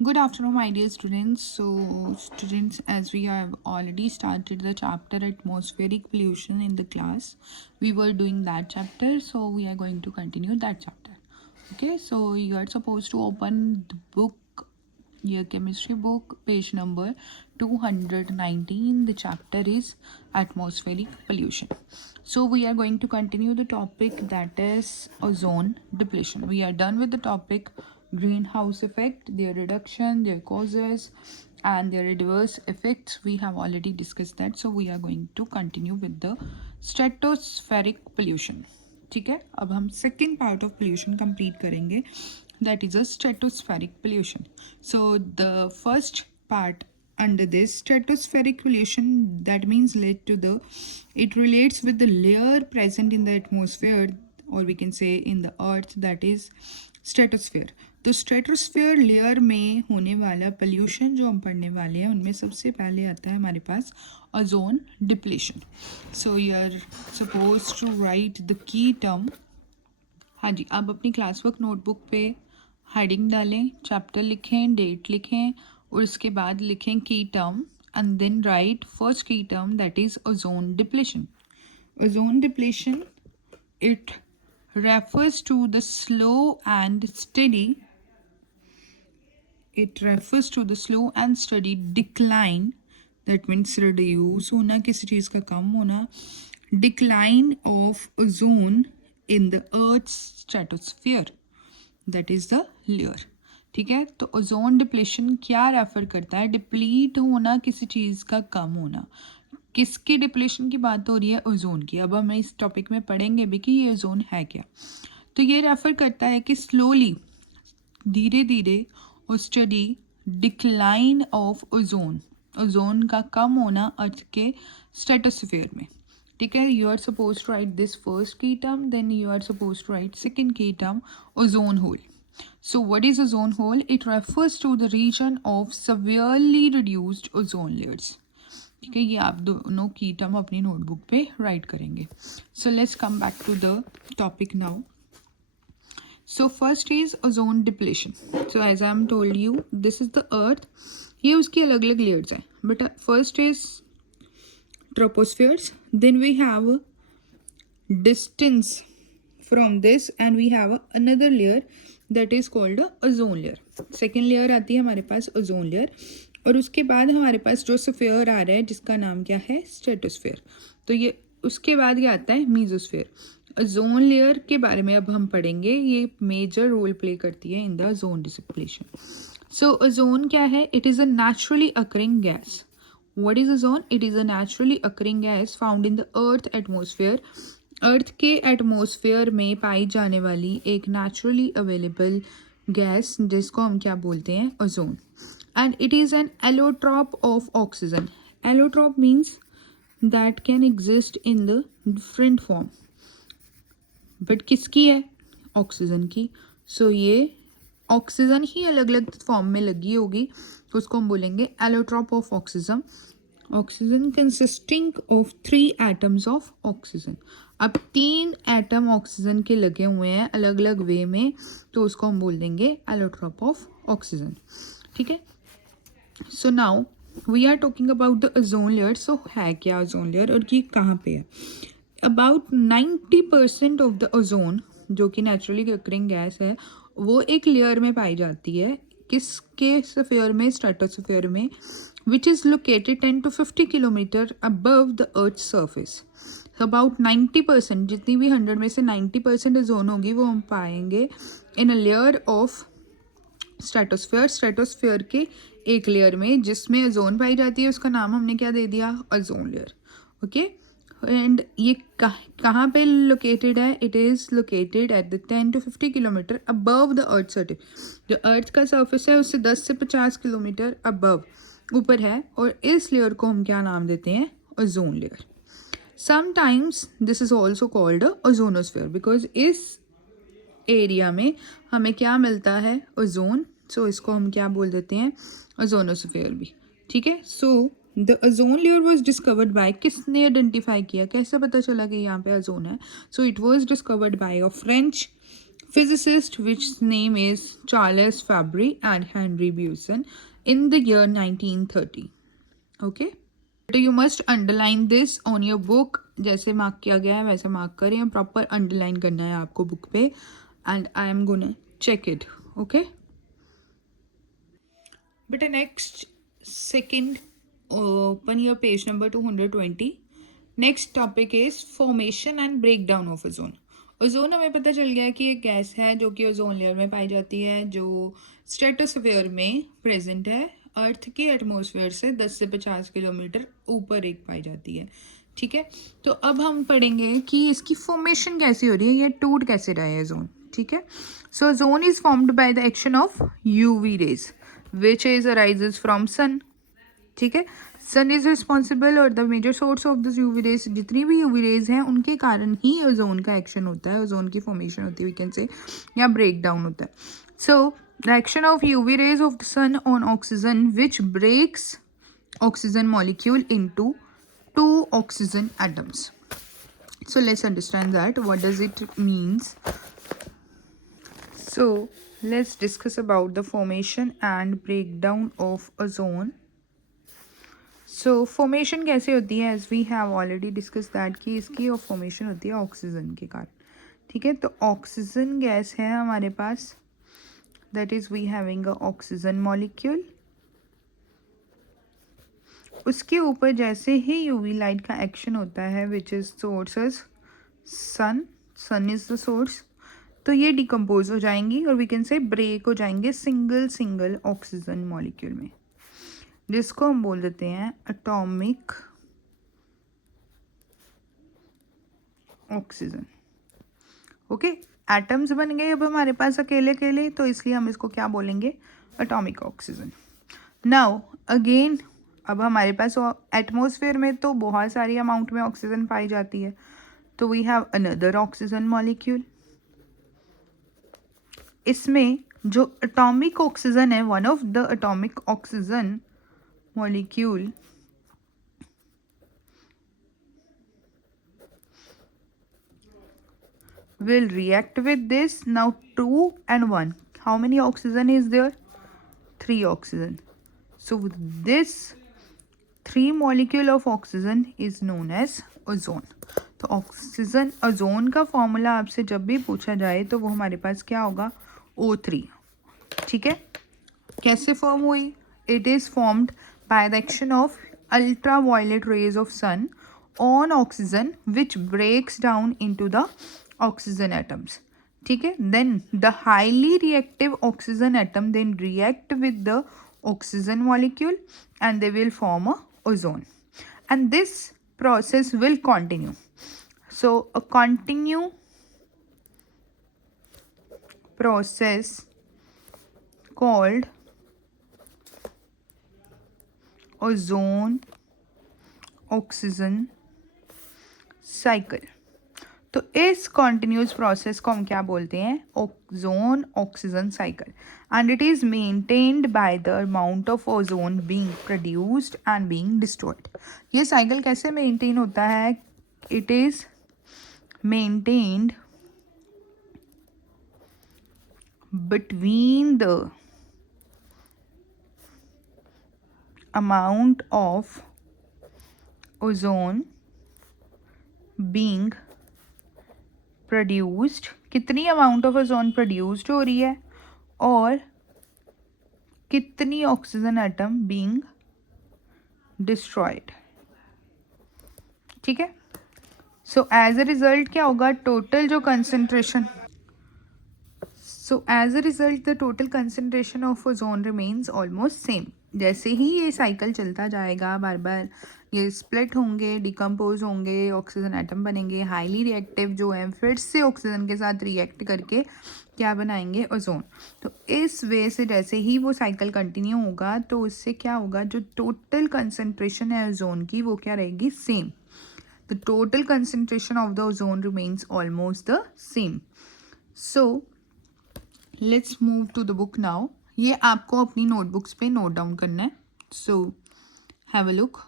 Good afternoon, my dear students. So, students, as we have already started the chapter atmospheric pollution in the class, we were doing that chapter, so we are going to continue that chapter. Okay, so you are supposed to open the book, your chemistry book, page number 219. The chapter is atmospheric pollution. So, we are going to continue the topic that is ozone depletion. We are done with the topic greenhouse effect, their reduction, their causes, and their adverse effects. We have already discussed that, so we are going to continue with the stratospheric pollution. ठीक है, अब हम second part of pollution complete करेंगे, that is a stratospheric pollution. So the first part under this stratospheric pollution, that means led to the, it relates with the layer present in the atmosphere, or we can say in the earth, that is stratosphere. तो stratosphere layer में होने वाला pollution जो हम पढ़ने वाले हैं उनमें सबसे पहले आता है हमारे पास ozone depletion. So you are suppose to write the key term. हाँ जी, आप अपनी क्लास वर्क नोटबुक पे हेडिंग डालें, चैप्टर लिखें, डेट लिखें और उसके बाद लिखें key term and then write first key term, that is ozone depletion. Ozone depletion, it refers to the slow and steady, it refers to the slow and steady decline, that means reduce होना, किसी चीज़ का कम होना, decline of ozone in the earth's stratosphere, that is the layer. ठीक है, तो ozone depletion क्या refer करता है? डिप्लीट होना, किसी चीज़ का कम होना. किसकी डिप्लेशन की बात हो रही है? ओजोन की. अब हम इस टॉपिक में पढ़ेंगे भी कि ये ओजोन है क्या. तो ये रेफर करता है कि स्लोली, धीरे धीरे और steady decline of ozone, ozone का कम होना अर्थ के स्ट्रेटोस्फीयर में. ठीक है, you are suppose to write this first key term, then you are suppose to write second key term, ozone hole. So what is ozone hole? It refers to the region of severely reduced ozone layers. ठीक है, ये आप दोनों की term अपनी notebook पे write करेंगे. So let's come back to the topic now. So first is ozone depletion. So as I am told you, this is the earth. ये उसकी अलग अलग लेयर्स हैं, but first is tropospheres, then we have distance from this and we have another layer that is called ozone layer. Second layer आती है हमारे पास ozone layer, और उसके बाद हमारे पास जो स्फीयर आ रहा है जिसका नाम क्या है? स्ट्रेटोस्फीयर. तो ये उसके बाद क्या आता है? मीजोस्फीयर. ओजोन लेयर के बारे में अब हम पढ़ेंगे, ये मेजर रोल प्ले करती है in the ozone depletion. So ozone क्या है? It is a naturally occurring gas. What is ozone? It is a naturally occurring gas found in the earth atmosphere. Earth के एटमॉस्फेयर में पाई जाने वाली एक naturally available gas जिसको हम क्या बोलते हैं? Ozone. And it is an allotrope of oxygen. Allotrope means that can exist in the different form, but किसकी है? ऑक्सीजन की. सो ये ऑक्सीजन ही अलग अलग फॉर्म में लगी होगी, तो उसको हम बोलेंगे allotrope of oxygen. Oxygen consisting of 3 atoms of oxygen. अब 3 एटम ऑक्सीजन के लगे हुए हैं अलग अलग वे में, तो उसको हम बोल देंगे एलोट्रॉप ऑफ ऑक्सीजन. ठीक है, so now we are talking about the ozone layer. So है क्या ओजोन लेयर और ये कहाँ पे है? अबाउट 90% ऑफ द ओजोन, जो कि नेचुरली अकरिंग गैस है, वो एक लेयर में पाई जाती है. किसके स्फीयर में? स्ट्रेटोस्फीयर में, which is located 10 to 50 kilometre above the earth's surface. About 90%, जितनी भी 100 में से 90% ओजोन होगी वो हम पाएंगे in a layer of stratosphere. Stratosphere के एक लेयर में जिसमें ओजोन पाई जाती है, उसका नाम हमने क्या दे दिया? Ozone layer. ओके, एंड ये कहाँ पे लोकेटेड है? It is located at the 10 to 50 kilometre above the earth surface. जो अर्थ का सर्फेस है उससे 10 से 50 किलोमीटर अबव, ऊपर है, और इस लेयर को हम क्या नाम देते हैं? Ozone layer. Sometimes this is also called ozonosphere, because इस एरिया में हमें क्या मिलता है? ओजोन. सो इसको हम क्या बोल देते हैं? ओजोनोस्फेयर भी. ठीक है, so the ozone layer was discovered by, किसने आइडेंटिफाई किया? कैसे पता चला कि यहाँ पे ओजोन है? So it was discovered by a French physicist which name is Charles Fabry and Henry Buson in the year 1930. Okay, so you must underline this on your book. जैसे मार्क किया गया है वैसे मार्क करें, proper underline करना है आपको book पे, and I am gonna check it. Okay बेटा next second open your page number 220. Next topic is formation and break down of ozone. Ozone हमें पता चल गया कि एक गैस है जो कि ओजोन लेयर में पाई जाती है, जो स्ट्रेटोस्फीयर में प्रेजेंट है, अर्थ के एटमॉस्फेयर से 10 से 50 किलोमीटर ऊपर एक पाई जाती है. ठीक है, तो अब हम पढ़ेंगे कि इसकी फॉर्मेशन कैसे हो रही है, ये टूट कैसे रहा है ओजोन. ठीक है, so ozone is formed by the action of UV rays which is arises from sun. ठीक है, सन इज रिस्पॉन्सिबल और the major source of this UV rays. जितनी भी यूवी रेज हैं उनके कारण ही ओजोन का एक्शन होता है, ओजोन की फॉर्मेशन होती है वी कैन से, या ब्रेक डाउन होता है. So the action of UV rays of the sun on oxygen which breaks oxygen molecule into 2 oxygen atoms. So let's understand that. What does it means? So let's discuss about the formation and breakdown of ozone. So formation कैसे होती है, as we have already discussed that कि इसकी formation होती है oxygen के कारण. ठीक है, तो ऑक्सीजन गैस है हमारे पास, that is we having a oxygen molecule. उसके ऊपर जैसे ही यूवी लाइट का एक्शन होता है which is sources sun, sun is the source, तो ये डिकम्पोज हो जाएंगी और वी कैन से ब्रेक हो जाएंगे सिंगल ऑक्सीजन मॉलिक्यूल में, जिसको हम बोल देते हैं एटॉमिक ऑक्सीजन. ओके, एटम्स बन गए अब हमारे पास अकेले अकेले, तो इसलिए हम इसको क्या बोलेंगे, एटॉमिक ऑक्सीजन. नाउ अगेन अब हमारे पास एटमॉस्फेयर में तो बहुत सारी अमाउंट में ऑक्सीजन पाई जाती है, तो we have another oxygen molecule. इसमें जो एटॉमिक ऑक्सीजन है, one of the atomic oxygen molecule will react with this. Now 2 and 1, how many oxygen is there, 3 oxygen. So this 3 molecule of oxygen is known as ozone. तो oxygen ozone का formula आपसे जब भी पूछा जाए तो वो हमारे पास क्या होगा, O3. ठीक है, कैसे फॉर्म हुई, it is formed by the action of ultraviolet rays of sun on oxygen which breaks down into the oxygen atoms. ठीक है, then the highly reactive oxygen atom then react with the oxygen molecule and they will form a ozone, and this process will continue. So a continue process called ozone oxygen cycle. तो इस continuous process को हम क्या बोलते हैं, ozone oxygen cycle, and it is maintained by the amount of ozone being produced and being destroyed. ये cycle कैसे maintain होता है, it is maintained between the amount of ozone being produced, कितनी अमाउंट ऑफ ओजोन प्रोड्यूस्ड हो रही है, और कितनी ऑक्सीजन एटम बीइंग डिस्ट्रॉयड. ठीक है, सो एज अ रिजल्ट क्या होगा, टोटल जो concentration, so as a result the total concentration of ozone remains almost same. जैसे ही ये साइकिल चलता जाएगा, बार बार ये स्प्लिट होंगे, डिकम्पोज होंगे, ऑक्सीजन एटम बनेंगे, हाईली रिएक्टिव जो है फिर से ऑक्सीजन के साथ रिएक्ट करके क्या बनाएंगे, ओजोन. तो इस वे से जैसे ही वो साइकिल कंटिन्यू होगा तो उससे क्या होगा, जो टोटल कंसंट्रेशन है ओजोन की वो क्या रहेगी, same. The total concentration of the ozone remains almost the same. So let's move to the book now. ये आपको अपनी नोटबुक्स पे नोट डाउन करना है. So have a look.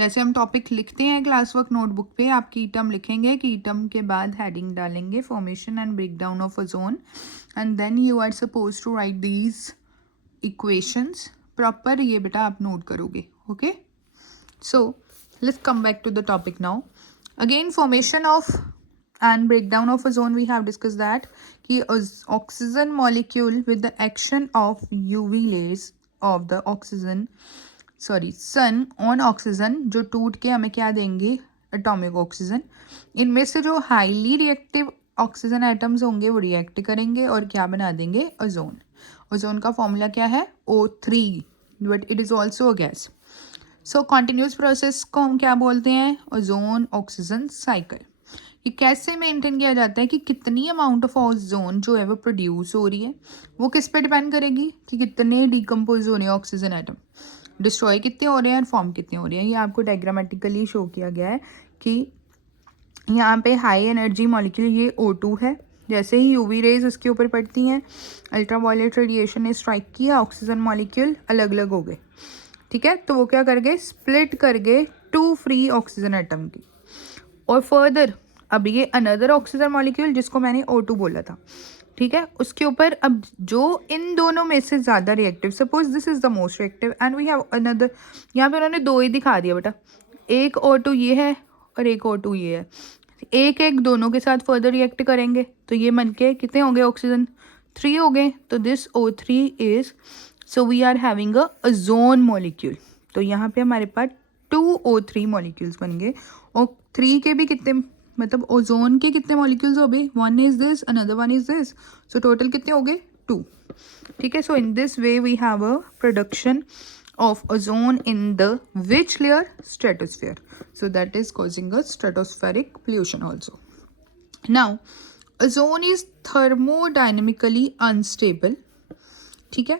जैसे हम टॉपिक लिखते हैं क्लास वर्क नोटबुक पे, आप की टर्म लिखेंगे, की टर्म के बाद हेडिंग डालेंगे formation and break down of ozone, and then you are suppose to write these equations proper. ये बेटा आप नोट करोगे, okay. So let's come back to the topic now. Again formation of and breakdown of ozone, we have discussed that कि oxygen molecule with the action of UV rays of the sun on oxygen जो टूट के हमें क्या देंगे, atomic oxygen. इनमें से जो हाईली रिएक्टिव ऑक्सीजन एटम्स होंगे वो रिएक्ट करेंगे और क्या बना देंगे, ओजोन। ओजोन का फॉर्मूला क्या है, O3, but it is also a gas. So continuous process को हम क्या बोलते हैं, ओजोन ऑक्सीजन साइकिल। ये कैसे मेंटेन किया जाता है कि कितनी अमाउंट ऑफ ओजोन जो है वो प्रोड्यूस हो रही है, वो किस पे डिपेंड करेगी कि कितने डिकम्पोज हो रहे हैं ऑक्सीजन एटम, डिस्ट्रॉय कितने हो रहे हैं और फॉर्म कितने हो रहे हैं। ये आपको डायग्रामेटिकली शो किया गया है कि यहाँ पे हाई एनर्जी मॉलिक्यूल ये O2 है, जैसे ही यूवी रेज उसके ऊपर पड़ती हैं, अल्ट्रावायलेट रेडिएशन ने स्ट्राइक किया, ऑक्सीजन मॉलिक्यूल अलग अलग हो गए, ठीक है। तो वो क्या कर गए, स्प्लिट कर गए 2 फ्री ऑक्सीजन एटम की। और फर्दर अब ये अनदर ऑक्सीजन मॉलिक्यूल जिसको मैंने O2 बोला था, ठीक है, उसके ऊपर अब जो इन दोनों में से ज़्यादा reactive, suppose this is the most reactive and we have another, यहाँ पे उन्होंने 2 ही दिखा दिया बेटा, एक O2 ये है और एक O2 ये है, एक एक दोनों के साथ फर्दर रिएक्ट करेंगे तो ये मन के कितने हो गए ऑक्सीजन, 3 हो गए। तो this O3 is, so we are having a ozone molecule. तो यहाँ पे हमारे पास 2 O3 मॉलिक्यूल्स बन गए, और 3 के भी कितने, मतलब ओजोन के कितने मॉलिक्यूल्स हो गए, 1 is this, another 1 is this, so total कितने हो गए, 2, ठीक है। So in this way we have a production of ozone in the which layer, stratosphere, so that is causing a stratospheric pollution also. Now ozone is thermodynamically unstable, ठीक है।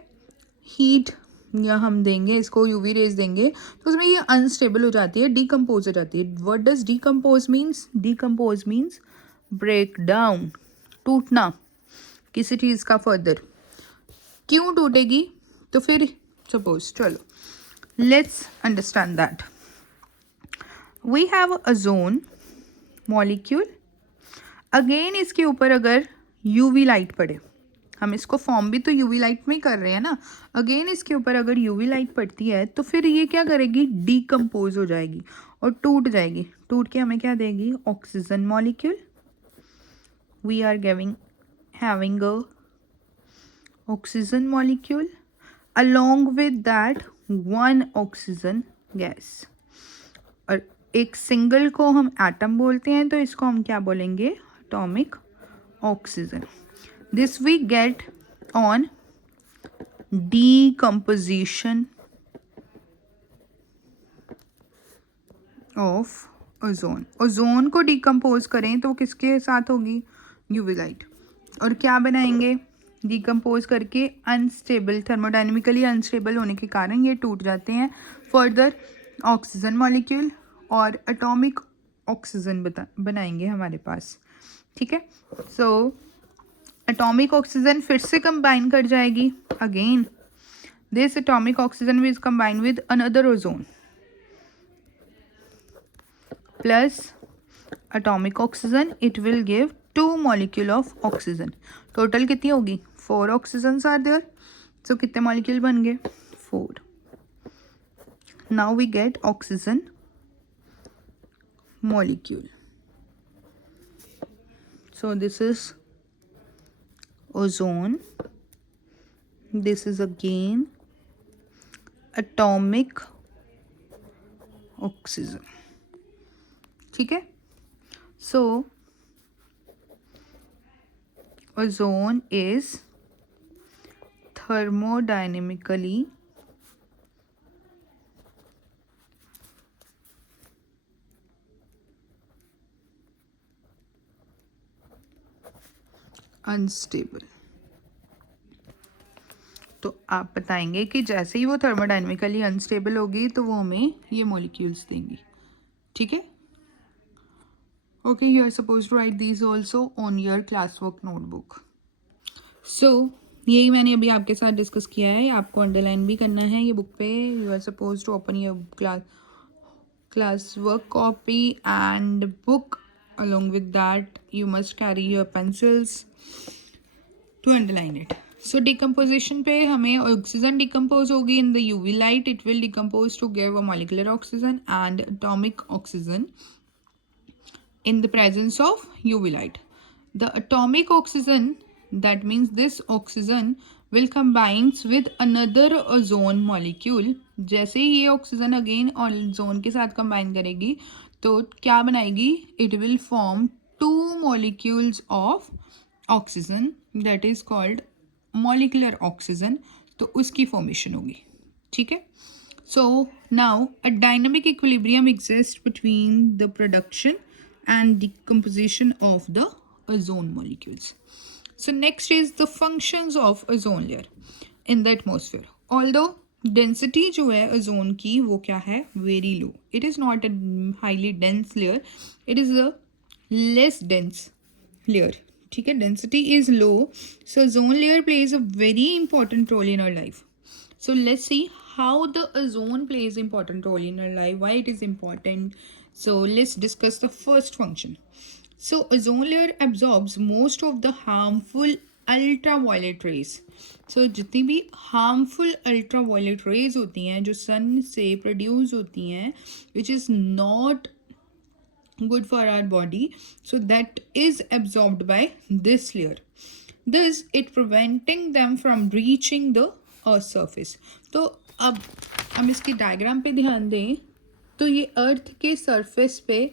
Heat या हम देंगे इसको, यूवी रेज देंगे तो उसमें ये अनस्टेबल हो जाती है, डिकम्पोज हो जाती है। What does decompose means, decompose means break down, टूटना किसी चीज़ का फर्दर। क्यों टूटेगी, तो फिर सपोज, चलो let's understand that we have a ozone molecule, again इसके ऊपर अगर UV लाइट पड़े, हम इसको फॉर्म भी तो UV लाइट में ही कर रहे हैं ना, अगेन इसके ऊपर अगर UV लाइट पड़ती है तो फिर ये क्या करेगी, डिकम्पोज हो जाएगी और टूट जाएगी। टूट के हमें क्या देगी, oxygen molecule. We are having a oxygen molecule along with that 1 oxygen gas. और एक सिंगल को हम एटम बोलते हैं तो इसको हम क्या बोलेंगे, atomic oxygen. This we get on decomposition of ozone. Ozone को डिकम्पोज करें तो किसके साथ होगी, यूवी लाइट। और क्या बनाएंगे, डिकम्पोज करके अनस्टेबल, थर्मोडायनेमिकली अनस्टेबल होने के कारण ये टूट जाते हैं। फर्दर ऑक्सीजन मॉलिक्यूल और एटॉमिक ऑक्सीजन बनाएंगे हमारे पास, ठीक है। सो एटॉमिक ऑक्सीजन फिर से कंबाइन कर जाएगी, again this atomic oxygen will combine with another ozone plus atomic oxygen, it will give 2 molecule of oxygen. Total कितनी होगी, 4 ऑक्सीजन आर देयर, सो कितने मॉलिक्यूल बन गए, 4। Now we get oxygen molecule. So this is ozone, this is again atomic oxygen, ठीक है। सो ozone is thermodynamically unstable। तो आप बताएंगे कि जैसे ही वो थर्मोडायनेमिकली अनस्टेबल होगी तो वो हमें ये मॉलिक्यूल्स देंगी, ठीक है। Okay, you are suppose to write these also on your class work notebook. So यही मैंने अभी आपके साथ डिस्कस किया है, आपको अंडरलाइन भी करना है ये बुक पे। You are suppose to open your class class work copy and book. Along with that, you must carry your pencils to underline it. So decomposition पे हमें oxygen decompose होगी in the UV light. It will decompose to give a molecular oxygen and atomic oxygen in the presence of UV light. The atomic oxygen, that means this oxygen will combines with another ozone molecule. जैसे ही ये oxygen again ozone के साथ combine करेगी तो क्या बनाएगी? It will form two molecules of oxygen, that is called molecular oxygen. तो उसकी फॉर्मेशन होगी. ठीक है. So now a dynamic equilibrium exists between the production and decomposition of the ozone molecules. So next is the functions of ozone layer in the atmosphere. Although density जो है ozone की वो क्या है? Very low. It is not a highly dense layer. It is a less dense layer. ठीक है. Density is low. So ozone layer plays a very important role in our life. So let's see how the ozone plays important role in our life, why it is important. So let's discuss the first function. So ozone layer absorbs most of the harmful ultraviolet rays. So जितनी भी harmful ultraviolet rays होती हैं जो sun से produce होती हैं, which is not good for our body, so that is absorbed by this layer. Thus it preventing them from reaching the earth surface. तो अब हम इसकी डायग्राम पे ध्यान दें तो ये अर्थ के सरफेस पे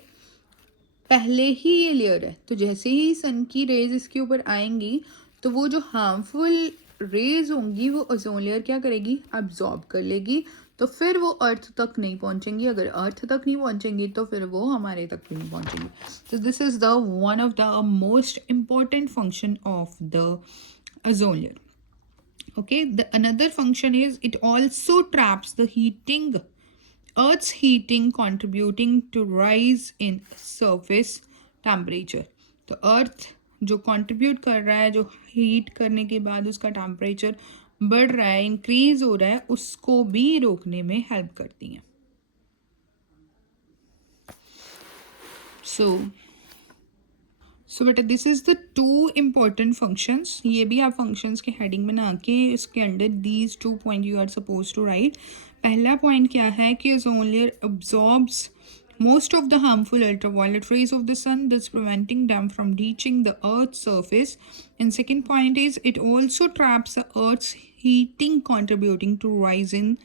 पहले ही ये लेयर है. तो जैसे ही सन की रेज इसके ऊपर आएंगी तो वो जो हार्मफुल रेज होंगी वो ओजोन लेयर क्या करेगी? अब्जॉर्ब कर लेगी. तो फिर वो अर्थ तक नहीं पहुंचेंगी. अगर अर्थ तक नहीं पहुंचेंगी तो फिर वो हमारे तक भी नहीं पहुंचेंगी. तो this is the one of the most important function of the ozone layer. Okay, the another function is it also traps the heating, Earth's heating, contributing to rise in surface temperature. तो Earth जो contribute कर रहा है, जो heat करने के बाद उसका temperature बढ़ रहा है, increase हो रहा है, उसको भी रोकने में help करती हैं. So बेटा this is the two important functions. ये भी आप फंक्शंस के हेडिंग बना के इसके under these 2 point you are suppose to write. पहला पॉइंट क्या है कि ozone layer absorbs most of the harmful ultraviolet rays of the sun, thus preventing them from reaching the earth's surface. And second point is it also traps the earth's heating, contributing to rise in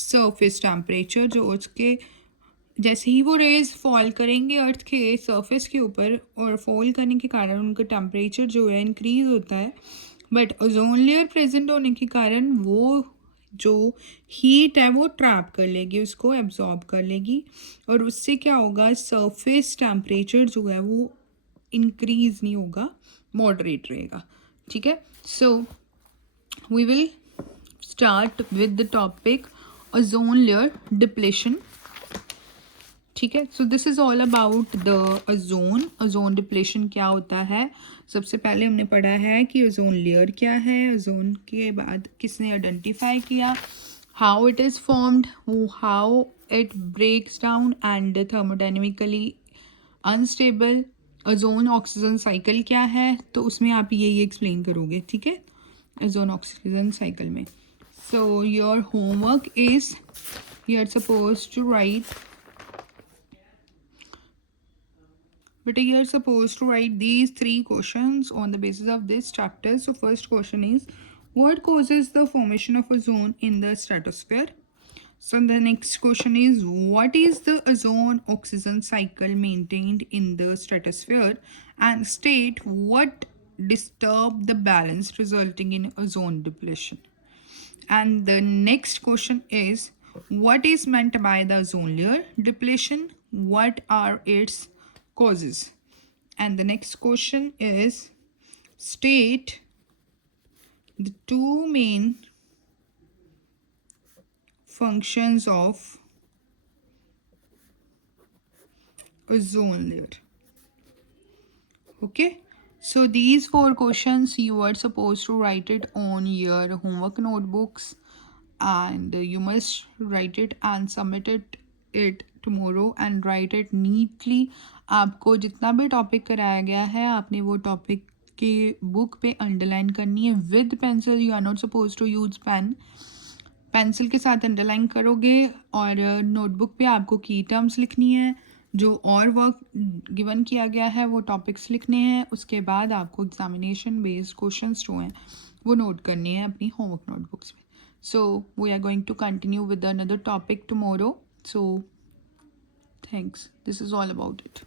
surface temperature. जो उसके जैसे ही वो raise fall करेंगे अर्थ के surface के ऊपर और fall करने के कारण उनका टेम्परेचर जो है इंक्रीज होता है. बट ओजोन लेयर प्रेजेंट होने के कारण वो जो हीट है वो ट्रैप कर लेगी, उसको एब्जॉर्ब कर लेगी और उससे क्या होगा? सरफेस टेम्परेचर जो है वो इंक्रीज नहीं होगा, मॉडरेट रहेगा. ठीक है. So we will start with the topic ozone layer depletion. ठीक है. So this is all about the ozone. Ozone depletion क्या होता है? सबसे पहले हमने पढ़ा है कि ओजोन लेयर क्या है. ओजोन के बाद किसने आइडेंटिफाई किया? How it is formed, how it breaks down and thermodynamically unstable. Ozone oxygen cycle क्या है? तो उसमें आप यही एक्सप्लेन करोगे. ठीक है. ओजोन ऑक्सीजन साइकिल में. So your homework is you are suppose to write But you're supposed to write these 3 questions on the basis of this chapter. So first question is, what causes the formation of ozone in the stratosphere? So the next question is, what is the ozone oxygen cycle maintained in the stratosphere? And state what disturb the balance resulting in ozone depletion. And the next question is, what is meant by the ozone layer depletion? What are its causes? And the next question is, state the 2 main functions of ozone layer. Okay, so these 4 questions you are supposed to write it on your homework notebooks and you must write it and submit it it tomorrow and write it neatly. आपको जितना भी topic कराया गया है आपने वो topic के book पे अंडरलाइन करनी है with pencil. You are not suppose to use pen. Pencil के साथ अंडरलाइन करोगे और नोटबुक पे आपको की टर्म्स लिखनी है. जो और वर्क गिवन किया गया है वो टॉपिक्स लिखने हैं. उसके बाद आपको एग्जामिनेशन बेस्ड क्वेश्चंस जो हैं वो नोट करने हैं अपनी होमवर्क नोटबुक्स में. So we are going to continue with another topic tomorrow. So thanks. This is all about it.